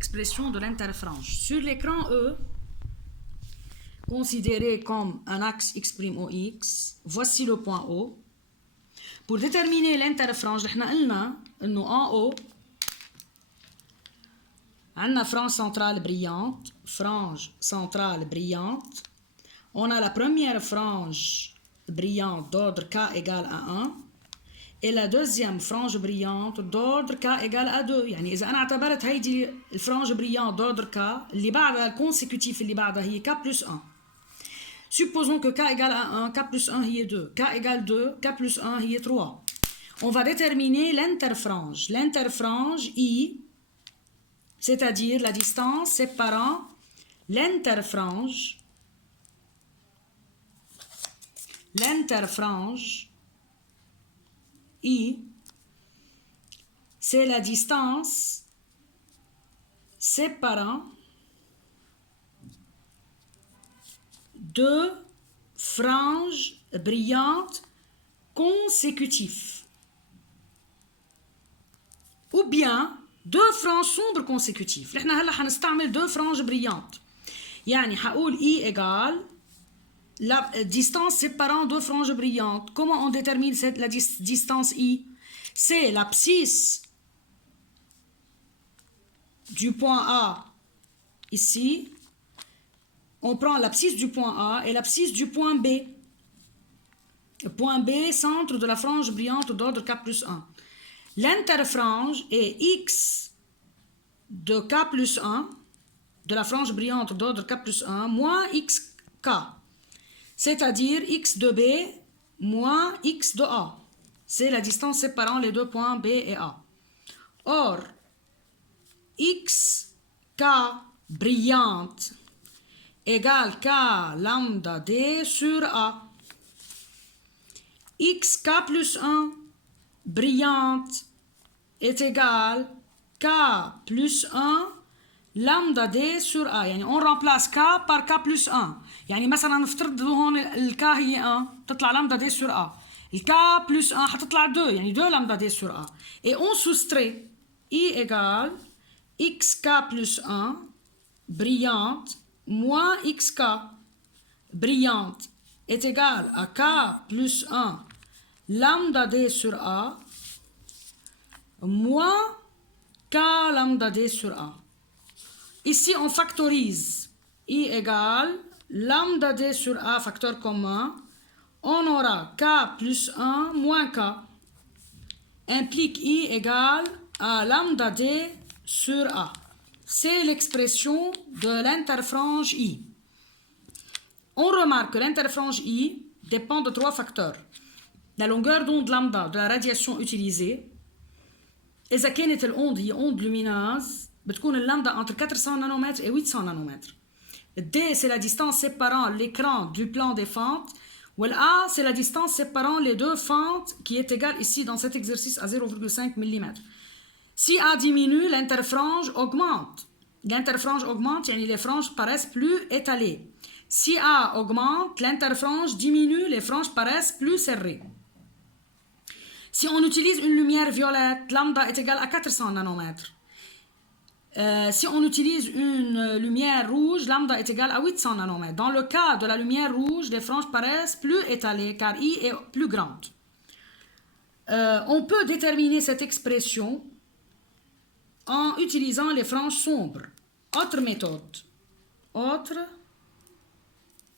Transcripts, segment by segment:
expression de l'interfrange. Sur l'écran E, considéré comme un axe x' OX, voici le point O. Pour déterminer l'interfrange, nous avons dit en haut, on a une frange centrale brillante. On a la première frange brillante d'ordre K égale à 1 et la deuxième frange brillante d'ordre K égale à 2. يعني إذا أنا اعتبرت هيدي الفرانج brillante d'ordre K اللي بعدها الكونسيكوتيف اللي بعدها هي K plus 1. Supposons que K égale à 1, K plus 1 هي 2, K égale 2, K plus 1 هي 3. On va déterminer l'interfrange. L'interfrange I, c'est-à-dire la distance séparant l'interfrange I, c'est la distance séparant deux franges brillantes consécutives ou bien deux franges sombres consécutives. نحن هلا حنستعمل deux franges brillantes. يعني حقول I égale la distance séparant deux franges brillantes. Comment on détermine la distance I? C'est l'abscisse du point A ici. On prend l'abscisse du point A et l'abscisse du point B. Le point B, centre de la frange brillante d'ordre K plus 1. L'interfrange est X de K plus 1, de la frange brillante d'ordre K plus 1, moins XK. C'est-à-dire X de B moins X de A. C'est la distance séparant les deux points B et A. Or, XK brillante égale K lambda D sur A. XK plus 1 brillante est égale K plus 1 lambda D sur A. يعني on remplace K par K plus 1. يعني مثلا نفترض هون ال K هي 1 تطلع lambda D sur A. ال K plus 1 حتطلع 2 يعني 2 lambda D sur A. Et on soustrait I égale XK plus 1 brillante moins XK brillante est égale à K plus 1 lambda D sur A moins K lambda D sur A. Ici, on factorise. I égale lambda D sur A, facteur commun. On aura K plus 1 moins K. Implique I égale à lambda D sur A. C'est l'expression de l'interfrange I. On remarque que l'interfrange I dépend de trois facteurs. La longueur d'onde lambda de la radiation utilisée. إذا كانت الأونde هي onde lumineuse بتكون اللامدا entre 400 nanomètres et 800 nanomètres. D, c'est la distance séparant l'écran du plan des fentes. Ou A, c'est la distance séparant les deux fentes qui est égale ici dans cet exercice à 0,5 mm. Si A diminue, l'interfrange augmente. L'interfrange augmente, yani les franges paraissent plus étalées. Si A augmente, l'interfrange diminue, les franges paraissent plus serrées. Si on utilise une lumière violette, lambda est égale à 400 nanomètres. Si on utilise une lumière rouge, lambda est égale à 800 nanomètres. Dans le cas de la lumière rouge, les franges paraissent plus étalées car I est plus grande. On peut déterminer cette expression en utilisant les franges sombres. Autre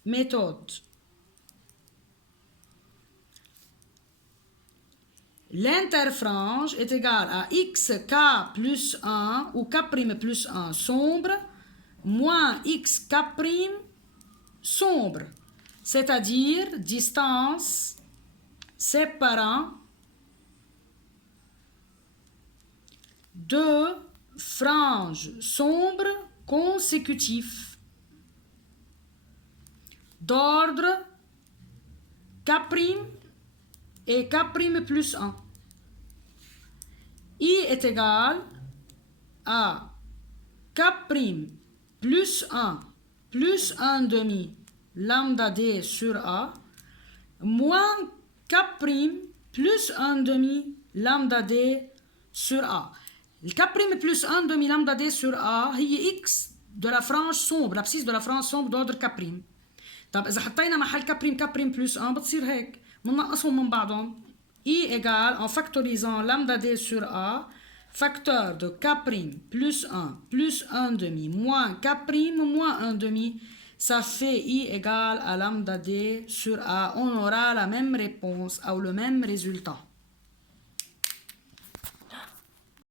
méthode. L'interfrange est égale à XK plus 1 ou K' plus 1 sombre moins XK' sombre, c'est-à-dire distance séparant deux franges sombres consécutives d'ordre K' et K' plus 1. I est égal à K' plus 1 plus 1 demi lambda D sur A moins K' plus 1 demi lambda D sur A. Le K' plus 1 demi lambda D sur A هي X de la frange sombre, l'abscisse de la frange sombre d'ordre K'. طب إذا حطينا محل K' plus 1 بتصير هيك. بننقصهم من بعضهم. I égale, en factorisant lambda D sur A, facteur de K' plus 1 plus 1 demi moins K' moins 1 demi, ça fait I égale à lambda D sur A. On aura la même réponse ou le même résultat.